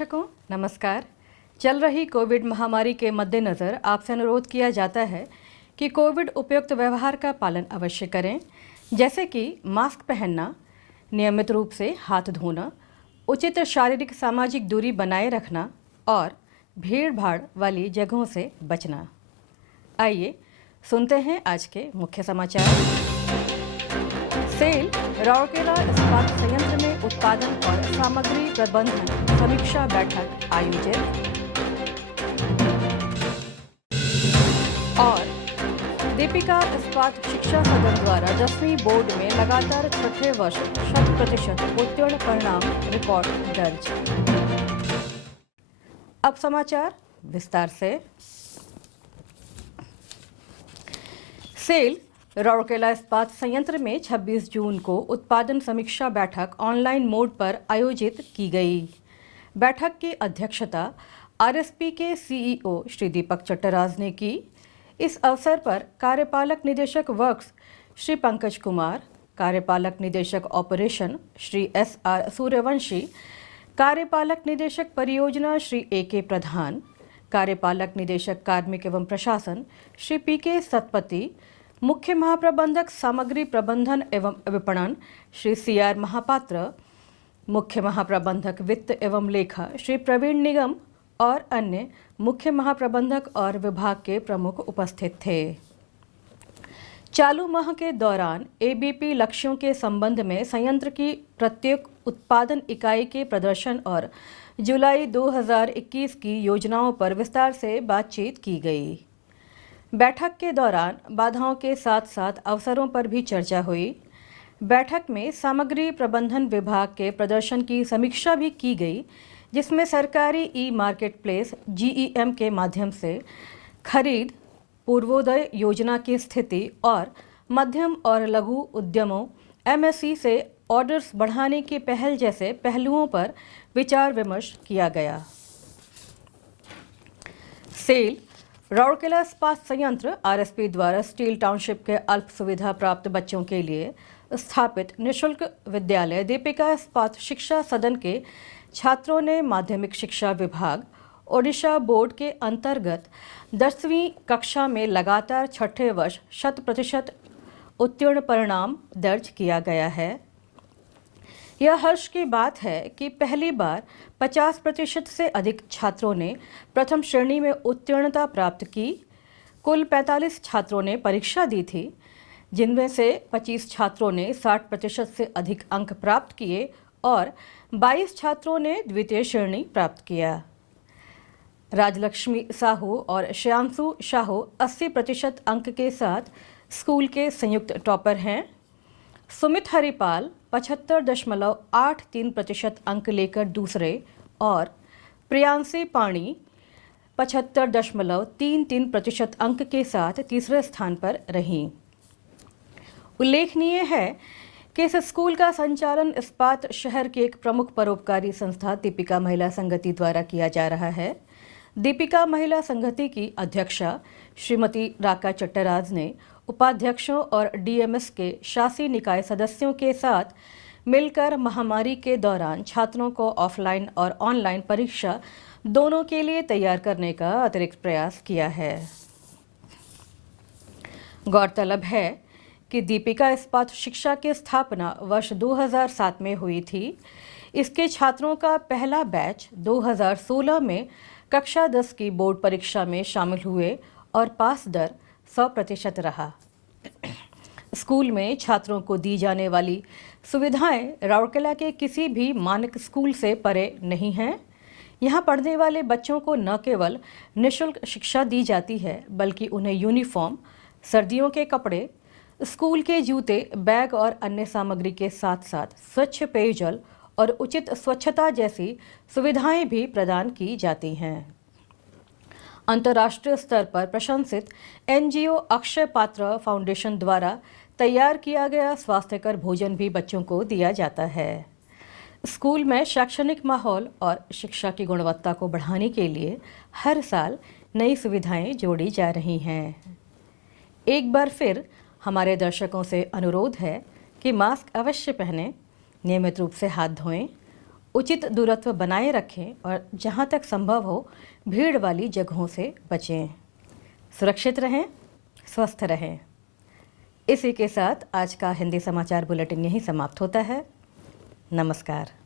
दर्शकों नमस्कार। चल रही कोविड महामारी के मद्देनज़र आपसे अनुरोध किया जाता है कि कोविड उपयुक्त व्यवहार का पालन अवश्य करें, जैसे कि मास्क पहनना, नियमित रूप से हाथ धोना, उचित शारीरिक सामाजिक दूरी बनाए रखना और भीड़ भाड़ वाली जगहों से बचना। आइए सुनते हैं आज के मुख्य समाचार। सेल राउरकेला इस्पात संयंत्र में उत्पादन और सामग्री प्रबंधन समीक्षा बैठक आयोजित। और दीपिका इस्पात शिक्षा सदन द्वारा 10वीं बोर्ड में लगातार छठे वर्ष 100% उत्तीर्ण परिणाम रिकॉर्ड दर्ज। अब समाचार विस्तार से। सेल राउरकेला इस्पात संयंत्र में 26 जून को उत्पादन समीक्षा बैठक ऑनलाइन मोड पर आयोजित की गई। बैठक की अध्यक्षता आरएसपी के सीईओ श्री दीपक चट्टराज ने की। इस अवसर पर कार्यपालक निदेशक वर्क्स श्री पंकज कुमार, कार्यपालक निदेशक ऑपरेशन श्री एसआर सूर्यवंशी, कार्यपालक निदेशक परियोजना श्री एके प्रधान, कार्यपालक निदेशक कार्मिक एवं प्रशासन श्री पीके सतपति, मुख्य महाप्रबंधक सामग्री प्रबंधन एवं विपणन श्री सीआर महापात्र, मुख्य महाप्रबंधक वित्त एवं लेखा श्री प्रवीण निगम और अन्य मुख्य महाप्रबंधक और विभाग के प्रमुख उपस्थित थे। चालू माह के दौरान एबीपी लक्ष्यों के संबंध में संयंत्र की प्रत्येक उत्पादन इकाई के प्रदर्शन और जुलाई 2021 की योजनाओं पर विस्तार से बातचीत की गई। बैठक के दौरान बाधाओं के साथ साथ अवसरों पर भी चर्चा हुई। बैठक में सामग्री प्रबंधन विभाग के प्रदर्शन की समीक्षा भी की गई, जिसमें सरकारी ई मार्केट प्लेस जीईएम के माध्यम से खरीद, पूर्वोदय योजना की स्थिति और मध्यम और लघु उद्यमों एमएसई से ऑर्डर्स बढ़ाने की पहल जैसे पहलुओं पर विचार विमर्श किया गया। सेल राउरकेला इस्पात संयंत्र आरएसपी द्वारा स्टील टाउनशिप के अल्प सुविधा प्राप्त बच्चों के लिए स्थापित निःशुल्क विद्यालय दीपिका इस्पात शिक्षा सदन के छात्रों ने माध्यमिक शिक्षा विभाग ओडिशा बोर्ड के अंतर्गत 10वीं कक्षा में लगातार छठे वर्ष 100% उत्तीर्ण परिणाम दर्ज किया गया है। यह हर्ष की बात है कि पहली बार 50% से अधिक छात्रों ने प्रथम श्रेणी में उत्तीर्णता प्राप्त की। कुल 45 छात्रों ने परीक्षा दी थी, जिनमें से 25 छात्रों ने 60% से अधिक अंक प्राप्त किए और 22 छात्रों ने द्वितीय श्रेणी प्राप्त किया। राजलक्ष्मी साहू और श्यांशु साहू 80% अंक के साथ स्कूल के संयुक्त टॉपर हैं। सुमित हरिपाल 75.83% अंक लेकर दूसरे और प्रियांशी पाणी 75.33% अंक के साथ तीसरे स्थान पर रहीं। उल्लेखनीय है कि इस स्कूल का संचालन इस्पात शहर की एक प्रमुख परोपकारी संस्था दीपिका महिला संगति द्वारा किया जा रहा है। दीपिका महिला संगति की अध्यक्षा श्रीमती राका चट्टराज ने उपाध्यक्षों और डीएमएस के शासी निकाय सदस्यों के साथ मिलकर महामारी के दौरान छात्रों को ऑफलाइन और ऑनलाइन परीक्षा दोनों के लिए तैयार करने का अतिरिक्त प्रयास किया है। गौरतलब है कि दीपिका इस्पात शिक्षा की स्थापना वर्ष 2007 में हुई थी। इसके छात्रों का पहला बैच 2016 में कक्षा 10 की बोर्ड परीक्षा में शामिल हुए और पास दर 100% रहा। स्कूल में छात्रों को दी जाने वाली सुविधाएं राउरकेला के किसी भी मानक स्कूल से परे नहीं हैं। यहाँ पढ़ने वाले बच्चों को न केवल निःशुल्क शिक्षा दी जाती है, बल्कि उन्हें यूनिफॉर्म, सर्दियों के कपड़े, स्कूल के जूते, बैग और अन्य सामग्री के साथ साथ स्वच्छ पेयजल और उचित स्वच्छता जैसी सुविधाएं भी प्रदान की जाती हैं। अंतर्राष्ट्रीय स्तर पर प्रशंसित एनजीओ अक्षय पात्र फाउंडेशन द्वारा तैयार किया गया स्वास्थ्यकर भोजन भी बच्चों को दिया जाता है। स्कूल में शैक्षणिक माहौल और शिक्षा की गुणवत्ता को बढ़ाने के लिए हर साल नई सुविधाएं जोड़ी जा रही हैं। एक बार फिर हमारे दर्शकों से अनुरोध है कि मास्क अवश्य पहनें, नियमित रूप से हाथ धोएं उचित दूरत्व बनाए रखें और जहां तक संभव हो भीड़ वाली जगहों से बचें। सुरक्षित रहें, स्वस्थ रहें। इसी के साथ आज का हिंदी समाचार बुलेटिन यहीं समाप्त होता है। नमस्कार।